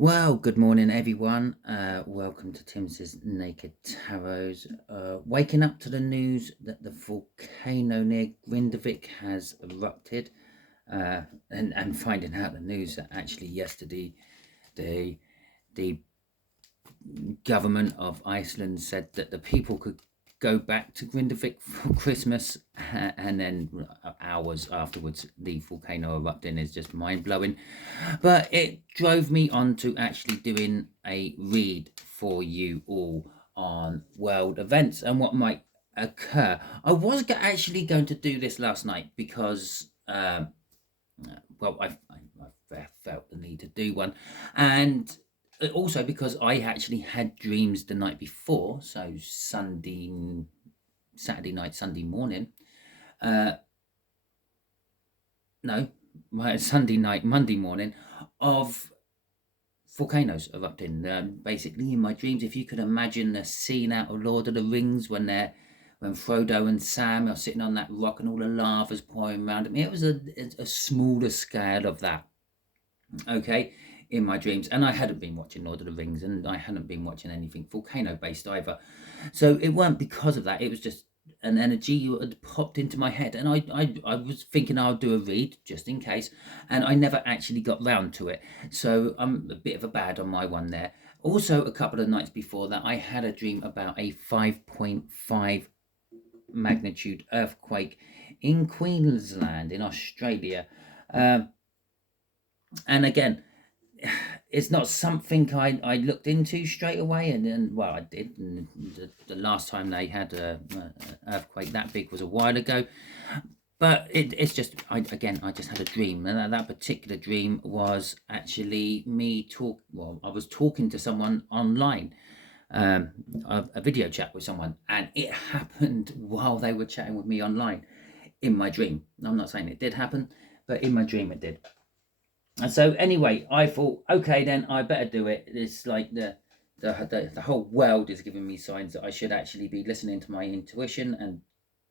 Well, good morning, everyone. Welcome to Timsy's Naked Tarots. Waking up to the news that the volcano near Grindavik has erupted, and finding out the news that actually yesterday the government of Iceland said that the people could go back to Grindavik for Christmas, and then hours afterwards the volcano erupting is just mind-blowing. But it drove me on to actually doing a read for you all on world events and what might occur. I was actually going to do this last night because well, I felt the need to do one, and also because I actually had dreams the night before, so Saturday night, Sunday morning. No, my Sunday night, Monday morning, of volcanoes erupting. Basically, in my dreams, if you could imagine the scene out of Lord of the Rings when Frodo and Sam are sitting on that rock and all the lava's pouring around them. It was a smaller scale of that. Okay, in my dreams, and I hadn't been watching Lord of the Rings, and I hadn't been watching anything volcano based either. So it weren't because of that. It was just an energy that had popped into my head, and I was thinking I'll do a read just in case, and I never actually got round to it. So I'm a bit of a bad on my one there. Also, a couple of nights before that, I had a dream about a 5.5 magnitude earthquake in Queensland in Australia. And again, it's not something I looked into straight away, and then, well, I did. And the last time they had an earthquake that big was a while ago. But it's just, I just had a dream, and that particular dream was actually I was talking to someone online, a video chat with someone, and it happened while they were chatting with me online in my dream. I'm not saying it did happen, but in my dream it did. And so anyway, I thought, okay, then I better do it. It's like the whole world is giving me signs that I should actually be listening to my intuition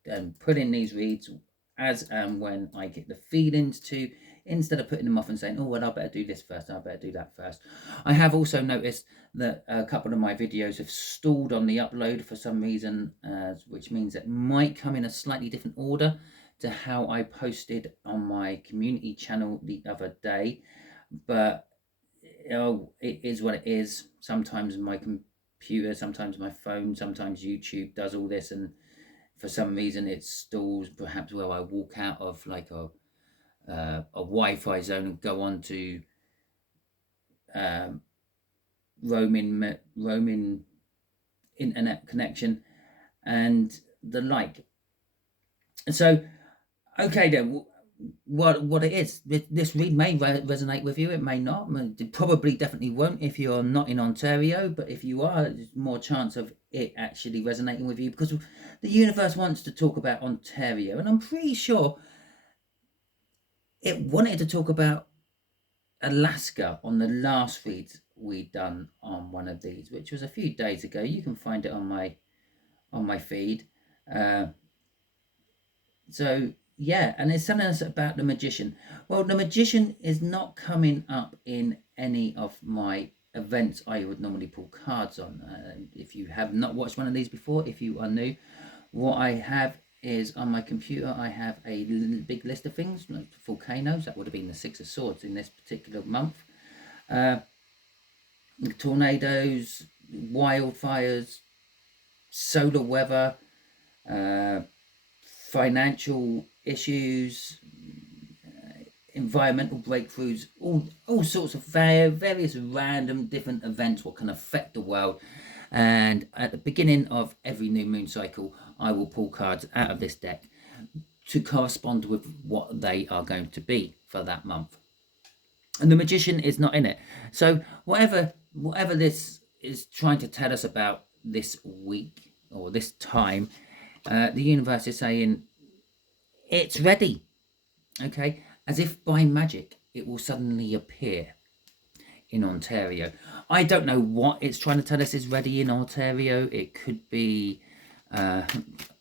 and putting these reads as and when I get the feelings to, instead of putting them off and saying, oh, well, I better do this first, I better do that first. I have also noticed that a couple of my videos have stalled on the upload for some reason, which means it might come in a slightly different order to how I posted on my community channel the other day. But it is what it is. Sometimes my computer, sometimes my phone, sometimes YouTube does all this, and for some reason it stalls, perhaps where I walk out of like a Wi-Fi zone and go on to roaming internet connection and the like. So okay then, what it is, this read may resonate with you, it may not. It probably definitely won't if you're not in Ontario, but if you are, there's more chance of it actually resonating with you, because the universe wants to talk about Ontario, and I'm pretty sure it wanted to talk about Alaska on the last read we'd done on one of these, which was a few days ago. You can find it on my feed. So yeah, and it's telling us about the magician. Well, the magician is not coming up in any of my events I would normally pull cards on. If you have not watched one of these before, if you are new, what I have is on my computer, I have a big list of things, like volcanoes. That would have been the Six of Swords in this particular month. Tornadoes, wildfires, solar weather, financial issues, environmental breakthroughs, all sorts of various random different events what can affect the world. And at the beginning of every new moon cycle, I will pull cards out of this deck to correspond with what they are going to be for that month. And the magician is not in it. So whatever this is trying to tell us about this week or this time, the universe is saying it's ready. Okay, as if by magic it will suddenly appear in Ontario. I don't know what it's trying to tell us is ready in Ontario. It could be I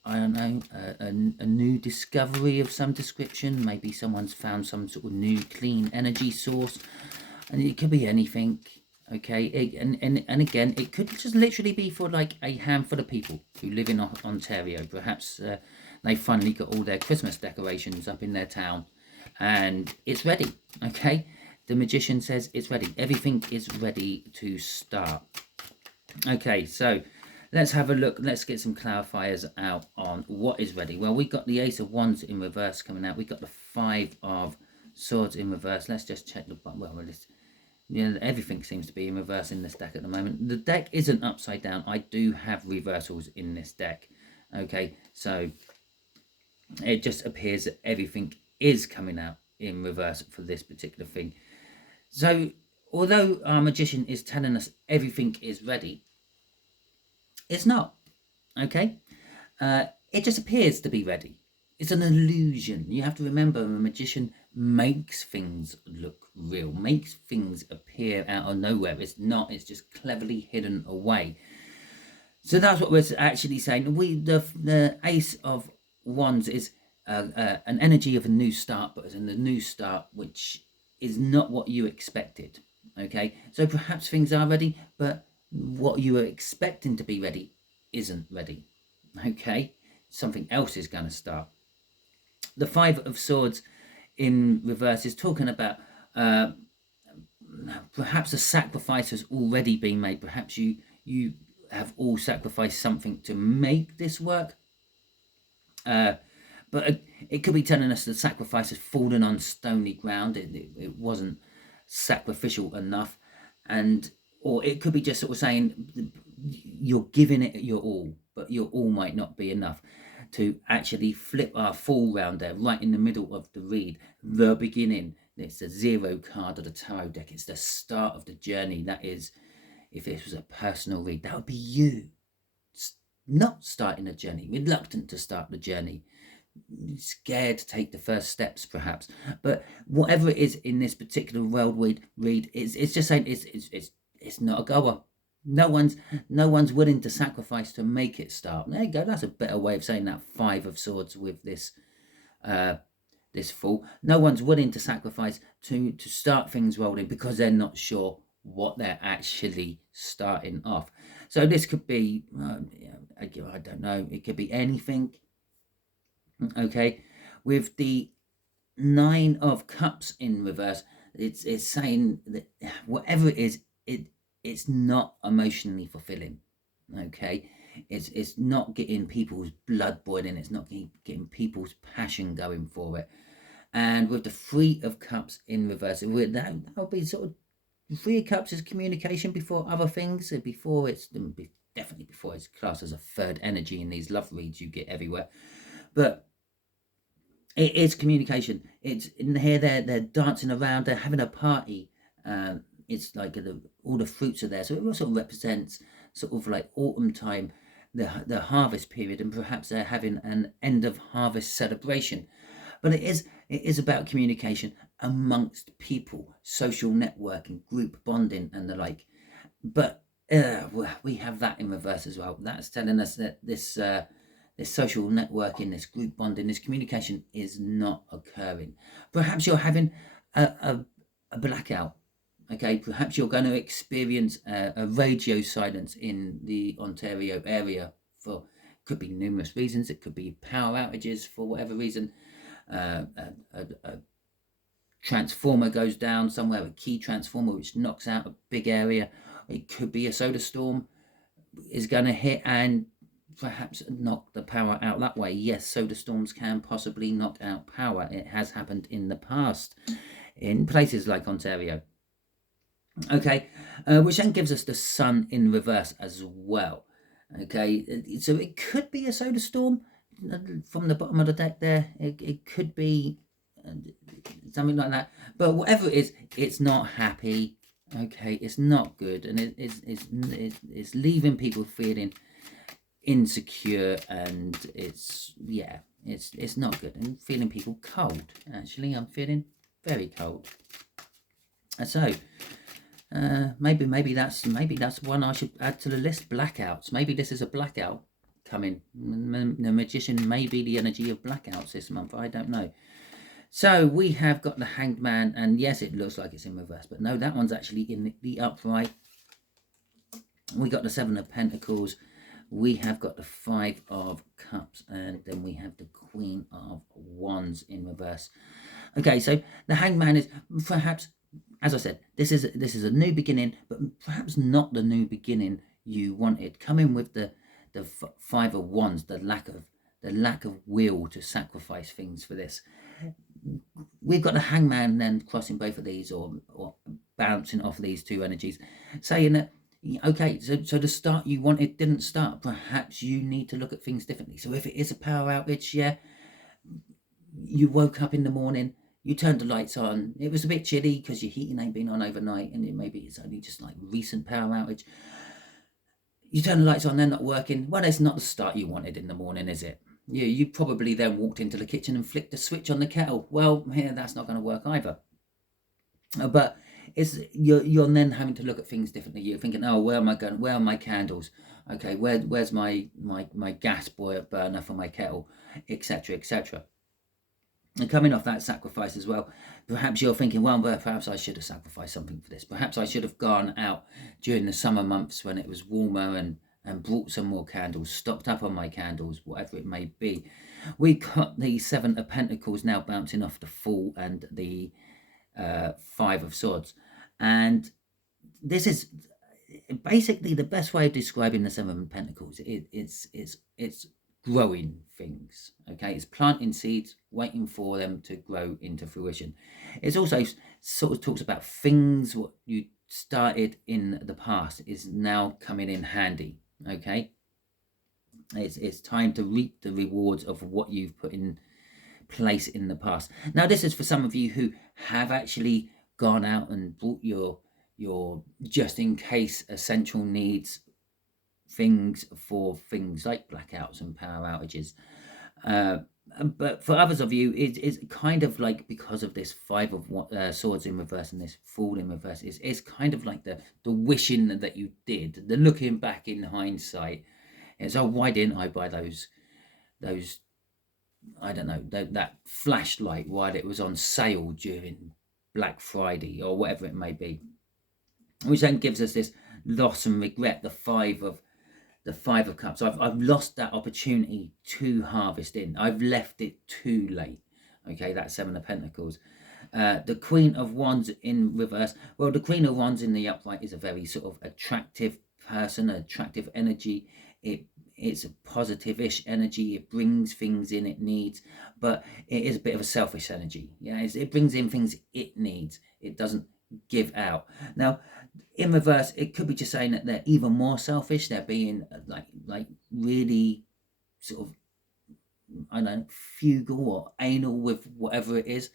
don't know, a new discovery of some description. Maybe someone's found some sort of new clean energy source, and it could be anything. Okay, and again, it could just literally be for like a handful of people who live in Ontario. Perhaps they finally got all their Christmas decorations up in their town, and it's ready. Okay, the magician says it's ready. Everything is ready to start. Okay, so let's have a look. Let's get some clarifiers out on what is ready. Well, we got the Ace of Wands in reverse coming out. We got the Five of Swords in reverse. Let's just check the everything seems to be in reverse in this deck at the moment. The deck isn't upside down. I do have reversals in this deck. Okay, so it just appears that everything is coming out in reverse for this particular thing. So although our magician is telling us everything is ready, it's not. Okay, it just appears to be ready. It's an illusion. You have to remember, a magician makes things look real, makes things appear out of nowhere. It's not. It's just cleverly hidden away. So that's what we're actually saying. The Ace of Wands is an energy of a new start, but it's in the new start which is not what you expected. Okay, so perhaps things are ready, but what you were expecting to be ready isn't ready. Okay, something else is going to start. The Five of Swords in reverse is talking about perhaps a sacrifice has already been made. Perhaps you have all sacrificed something to make this work. But it could be telling us the sacrifice has fallen on stony ground. It wasn't sacrificial enough, or it could be just sort of saying you're giving it your all, but your all might not be enough to actually flip our Fool round there, right in the middle of the read, the beginning. It's the 0 card of the tarot deck. It's the start of the journey. That is, if this was a personal read, that would be you not starting a journey, reluctant to start the journey, scared to take the first steps perhaps. But whatever it is in this particular world read, it's just saying it's not a goer. No one's willing to sacrifice to make it start. There you go. That's a better way of saying that. Five of Swords with this this Fool. No one's willing to sacrifice to start things rolling because they're not sure what they're actually starting off. So this could be I don't know. It could be anything. Okay, with the Nine of Cups in reverse, it's saying that whatever it is, it's not emotionally fulfilling. Okay, it's not getting people's blood boiling. It's not getting people's passion going for it. And with the Three of Cups in reverse, that'll be sort of Three of Cups is communication before other things. Definitely before it's classed as a third energy in these love reads you get everywhere. But it is communication. It's in here. They're dancing around. They're having a party. It's like all the fruits are there, so it also represents sort of like autumn time, the harvest period, and perhaps they're having an end of harvest celebration. But it is about communication amongst people, social networking, group bonding, and the like. But we have that in reverse as well. That's telling us that this social networking, this group bonding, this communication is not occurring. Perhaps you're having a blackout. Okay, perhaps you're going to experience a radio silence in the Ontario area could be numerous reasons. It could be power outages for whatever reason. A transformer goes down somewhere, a key transformer which knocks out a big area. It could be a solar storm is going to hit and perhaps knock the power out that way. Yes, solar storms can possibly knock out power. It has happened in the past in places like Ontario. Okay, which then gives us the Sun in reverse as well. Okay, so it could be a solar storm from the bottom of the deck there. It could be something like that. But whatever it is, it's not happy. Okay, it's not good, and it's leaving people feeling insecure, and it's not good, and feeling people cold. Actually, I'm feeling very cold. So maybe that's one I should add to the list. Blackouts. Maybe this is a blackout coming. The magician may be the energy of blackouts this month. I don't know. So we have got the Hanged Man, and yes, it looks like it's in reverse, but no, that one's actually in the upright. We got the Seven of Pentacles. We have got the Five of Cups, and then we have the Queen of Wands in reverse. Okay, so the Hanged Man is perhaps, as I said, this is a new beginning, but perhaps not the new beginning you wanted. Coming with the Five of Wands, the lack of will to sacrifice things for this. We've got the Hangman then crossing both of these, or bouncing off these two energies, saying that, okay, so the start you wanted didn't start. Perhaps you need to look at things differently. So if it is a power outage, yeah, you woke up in the morning, you turned the lights on, it was a bit chilly because your heating ain't been on overnight, and maybe it's only just like recent power outage. You turn the lights on, they're not working. Well, it's not the start you wanted in the morning, is it? You probably then walked into the kitchen and flicked the switch on the kettle. Well, yeah, that's not going to work either. But you're then having to look at things differently. You're thinking, oh, where am I going? Where are my candles? Okay, where's my gas burner for my kettle, etc., etc. And coming off that sacrifice as well, perhaps you're thinking, well, perhaps I should have sacrificed something for this. Perhaps I should have gone out during the summer months when it was warmer and brought some more candles, stocked up on my candles, whatever it may be. We got the Seven of Pentacles now bouncing off the Fool and the Five of Swords. And this is basically the best way of describing the Seven of Pentacles. It's growing things. Okay, it's planting seeds, waiting for them to grow into fruition. It's also sort of talks about things what you started in the past is now coming in handy. Okay, it's time to reap the rewards of what you've put in place in the past. Now, this is for some of you who have actually gone out and bought your just in case essential needs things for things like blackouts and power outages. But for others of you, it's kind of like, because of this Five of Swords in reverse and this Fool in reverse, it's kind of like the wishing that you did, the looking back in hindsight. It's, oh, why didn't I buy those I don't know, that flashlight while it was on sale during Black Friday or whatever it may be, which then gives us this loss and regret, the Five of Cups. I've lost that opportunity to harvest in. I've left it too late. Okay, that's Seven of Pentacles. The Queen of Wands in reverse. Well, the Queen of Wands in the upright is a very sort of attractive person, attractive energy. It's a positive-ish energy. It brings things in it needs, but it is a bit of a selfish energy. Yeah, it brings in things it needs. It doesn't give out. Now, in reverse, it could be just saying that they're even more selfish. They're being like really sort of, I don't know, fugal or anal with whatever it is,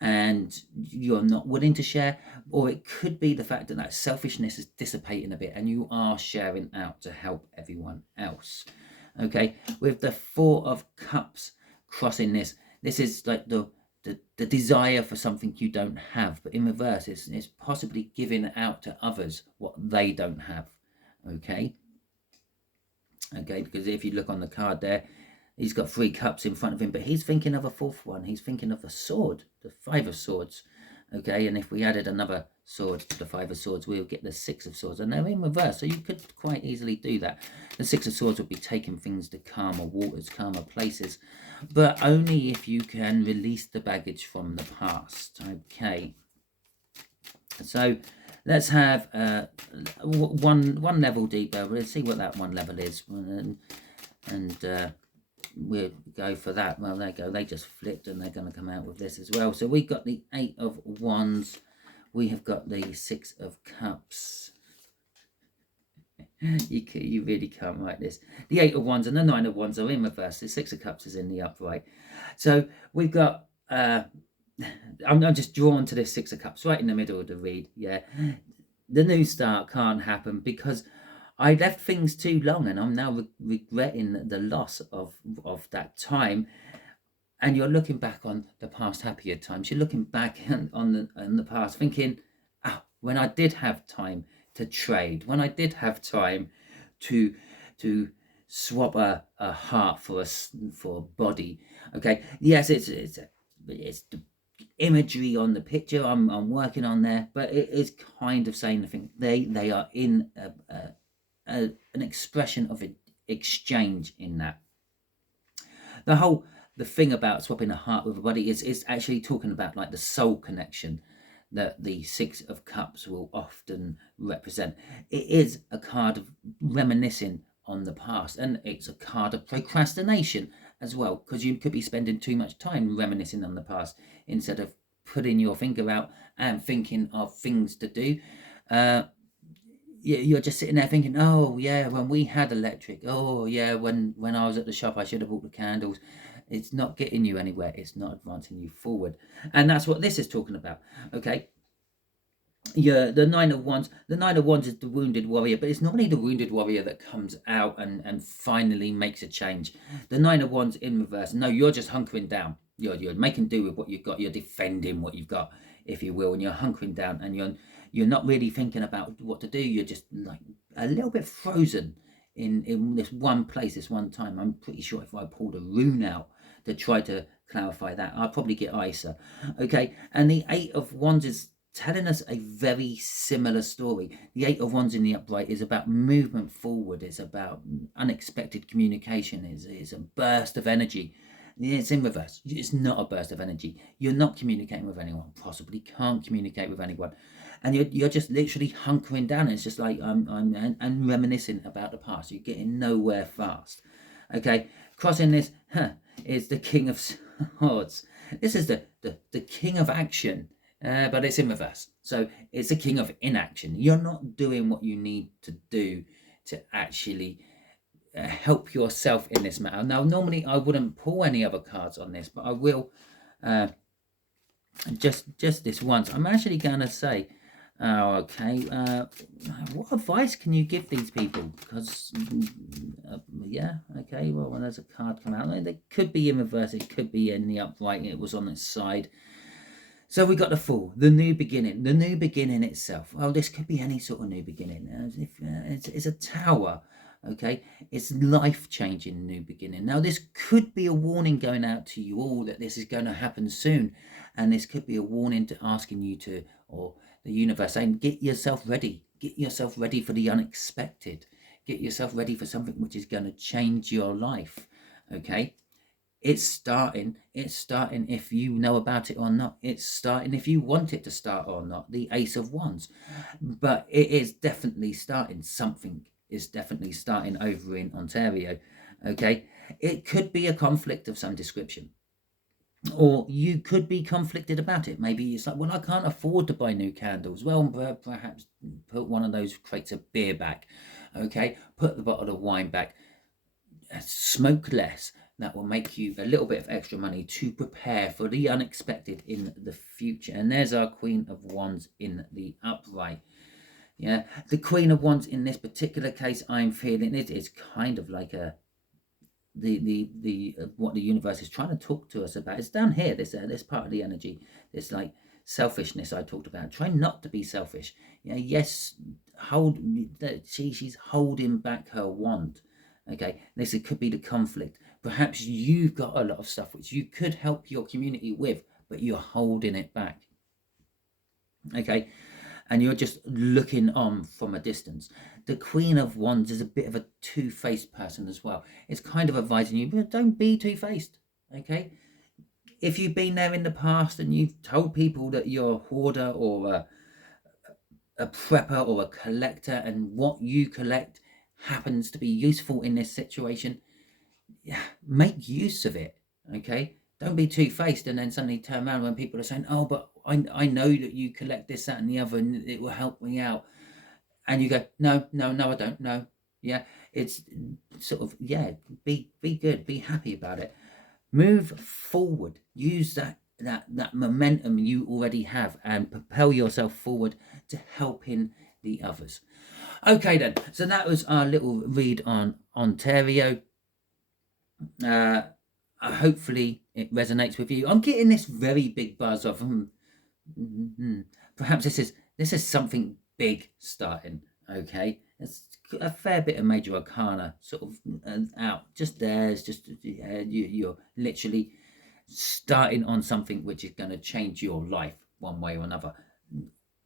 and you're not willing to share. Or it could be the fact that selfishness is dissipating a bit and you are sharing out to help everyone else. Okay, with the Four of Cups crossing this is like the desire for something you don't have, but in reverse, it's possibly giving out to others what they don't have. Okay, because if you look on the card there, he's got 3 cups in front of him, but he's thinking of a 4th one. He's thinking of the sword, the Five of Swords. Okay, and if we added another sword to the Five of Swords, we'll get the Six of Swords, and they're in reverse, so you could quite easily do that. The Six of Swords would be taking things to calmer waters, calmer places, but only if you can release the baggage from the past. Okay, so let's have one level deeper. Let's see what that one level is, and we'll go for that. Well, there you go. They just flipped and they're going to come out with this as well. So we've got the Eight of Wands. We have got the Six of Cups. You really can't write this. The Eight of Wands and the Nine of Wands are in reverse. The Six of Cups is in the upright. So we've got, I'm just drawn to this Six of Cups right in the middle of the read. Yeah, the new start can't happen because I left things too long, and I'm now regretting the loss of that time. And you're looking back on the past happier times. You're looking back on the past, thinking, when I did have time to trade, when I did have time to swap a heart for a body. Okay, yes, it's imagery on the picture I'm working on there, but it is kind of saying the thing. They are in an expression of exchange in that. The thing about swapping a heart with a body is actually talking about like the soul connection that the Six of Cups will often represent. It is a card of reminiscing on the past, and it's a card of procrastination as well, because you could be spending too much time reminiscing on the past instead of putting your finger out and thinking of things to do. You're just sitting there thinking, oh yeah, when we had electric, oh yeah, when I was at the shop I should have bought the candles. It's not getting you anywhere, it's not advancing you forward. And that's what this is talking about. Okay, yeah, the Nine of Wands. The Nine of Wands is the wounded warrior, but it's normally the wounded warrior that comes out and finally makes a change. The Nine of Wands in reverse. No, you're just hunkering down. You're making do with what you've got. You're defending what you've got, if you will, and you're hunkering down, and you're not really thinking about what to do. You're just like a little bit frozen in this one place, this one time. I'm pretty sure if I pulled a rune out to try to clarify that, I'll probably get Isa. Okay, and the Eight of Wands is telling us a very similar story. The Eight of Wands in the upright is about movement forward. It's about unexpected communication. It's a burst of energy. It's in reverse. It's not a burst of energy. You're not communicating with anyone. Possibly can't communicate with anyone, and you're just literally hunkering down. It's just like I'm reminiscing about the past. You're getting nowhere fast. Okay, crossing this is the King of Swords. This is the King of Action. But it's in reverse. So it's a king of inaction. You're not doing what you need to do to actually help yourself in this matter. Now, normally I wouldn't pull any other cards on this, but I will just this once. I'm actually going to say, okay, what advice can you give these people? Because, yeah, okay, well, when there's a card come out, they could be in reverse, it could be in the upright, it was on its side. So we got the Fool, the new beginning itself. Well, this could be any sort of new beginning. It's a tower, okay? It's life-changing new beginning. Now, this could be a warning going out to you all that this is going to happen soon. And this could be a warning to asking you to, or the universe saying, get yourself ready. Get yourself ready for the unexpected. Get yourself ready for something which is going to change your life, okay? It's starting if you know about it or not. It's starting if you want it to start or not. The Ace of Wands. But it is definitely starting. Something is definitely starting over in Ontario. Okay? It could be a conflict of some description. Or you could be conflicted about it. Maybe it's like, well, I can't afford to buy new candles. Well, perhaps put one of those crates of beer back. Okay? Put the bottle of wine back. Smoke less. That will make you a little bit of extra money to prepare for the unexpected in the future. And there's our Queen of Wands in the upright. Yeah, the Queen of Wands in this particular case, I'm feeling it's kind of like the what the universe is trying to talk to us about. It's down here, this part of the energy, this like selfishness I talked about. Try not to be selfish. Yeah, yes, she's holding back her wand. Okay, this could be the conflict. Perhaps you've got a lot of stuff which you could help your community with, but you're holding it back. Okay, and you're just looking on from a distance. The Queen of Wands is a bit of a two-faced person as well. It's kind of advising you, but don't be two-faced. Okay, if you've been there in the past and you've told people that you're a hoarder or a prepper or a collector, and what you collect happens to be useful in this situation, yeah, make use of it. Okay, don't be two-faced and then suddenly turn around when people are saying, oh, but I know that you collect this, that and the other and it will help me out, and you go, no, I don't know. Yeah, it's sort of, yeah, be good, be happy about it, move forward, use that momentum you already have and propel yourself forward to helping the others. Okay then, so that was our little read on Ontario. Hopefully it resonates with you. I'm getting this very big buzz of perhaps this is something big starting. Okay, it's a fair bit of major arcana sort of out just there. It's just you're literally starting on something which is going to change your life one way or another.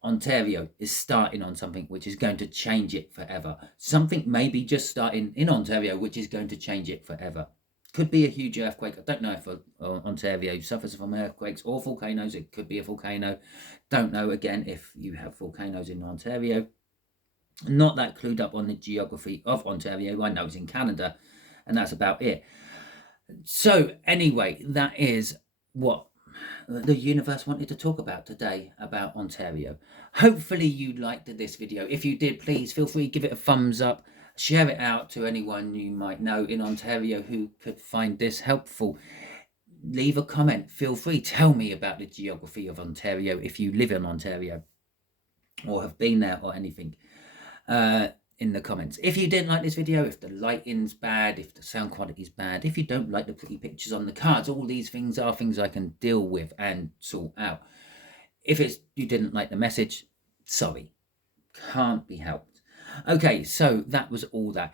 Ontario is starting on something which is going to change it forever. Something maybe just starting in Ontario which is going to change it forever. Could be a huge earthquake. I don't know if Ontario suffers from earthquakes or volcanoes. It could be a volcano. Don't know, again, if you have volcanoes in Ontario. Not that clued up on the geography of Ontario. I know it's in Canada, and that's about it. So anyway, that is what the universe wanted to talk about today, about Ontario. Hopefully you liked this video. If you did, please feel free to give it a thumbs up, share it out to anyone you might know in Ontario who could find this helpful. Leave a comment, feel free, tell me about the geography of Ontario if you live in Ontario or have been there or anything in the comments. If you didn't like this video, if the lighting's bad, if the sound quality is bad, if you don't like the pretty pictures on the cards, all these things are things I can deal with and sort out. If you didn't like the message, sorry, can't be helped. Okay, so that was all that.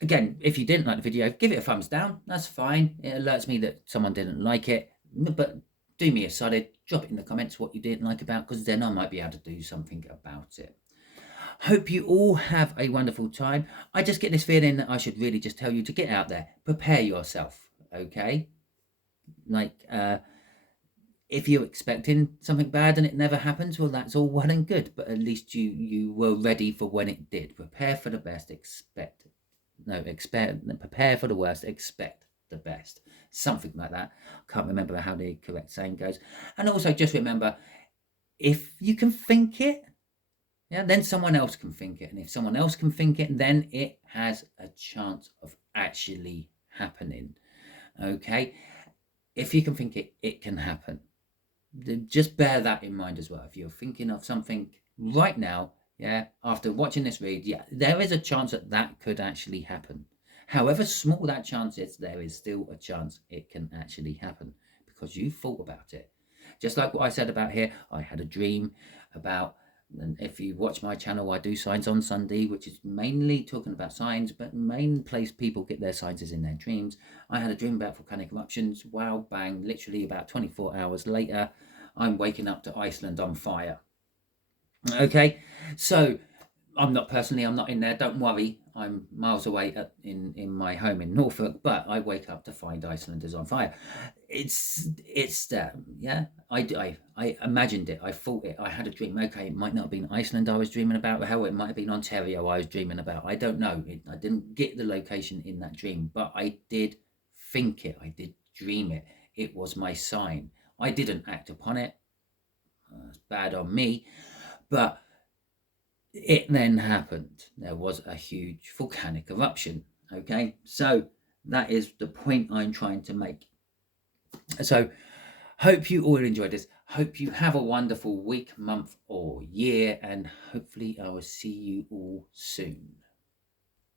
Again, if you didn't like the video, give it a thumbs down. That's fine. It alerts me that someone didn't like it. But do me a solid, drop it in the comments what you didn't like about, because then I might be able to do something about it. Hope you all have a wonderful time. I just get this feeling that I should really just tell you to get out there, prepare yourself, okay? Like, if you're expecting something bad and it never happens, well, that's all well and good, but at least you were ready for when it did. Prepare for the best, prepare for the worst, expect the best. Something like that. I can't remember how the correct saying goes. And also just remember, if you can think it, then someone else can think it. And if someone else can think it, then it has a chance of actually happening. Okay? If you can think it, it can happen. Just bear that in mind as well. If you're thinking of something right now, after watching this read, there is a chance that could actually happen. However small that chance is, there is still a chance it can actually happen because you thought about it. Just like what I said about here, I had a dream about, and if you watch my channel, I do signs on Sunday, which is mainly talking about signs, but main place people get their signs is in their dreams. I had a dream about volcanic eruptions. Wow, bang, literally about 24 hours later, I'm waking up to Iceland on fire. Okay, so I'm not in there, don't worry. I'm miles away in my home in Norfolk, but I wake up to find Iceland is on fire. It's there, I imagined it, I thought it, I had a dream. Okay, it might not have been Iceland I was dreaming about, hell, it might have been Ontario I was dreaming about. I don't know. I didn't get the location in that dream, but I did think it, I did dream it. It was my sign. I didn't act upon it. That's bad on me, but it then happened. There was a huge volcanic eruption. Okay, so that is the point I'm trying to make. So hope you all enjoyed this. Hope you have a wonderful week, month or year, and hopefully I will see you all soon.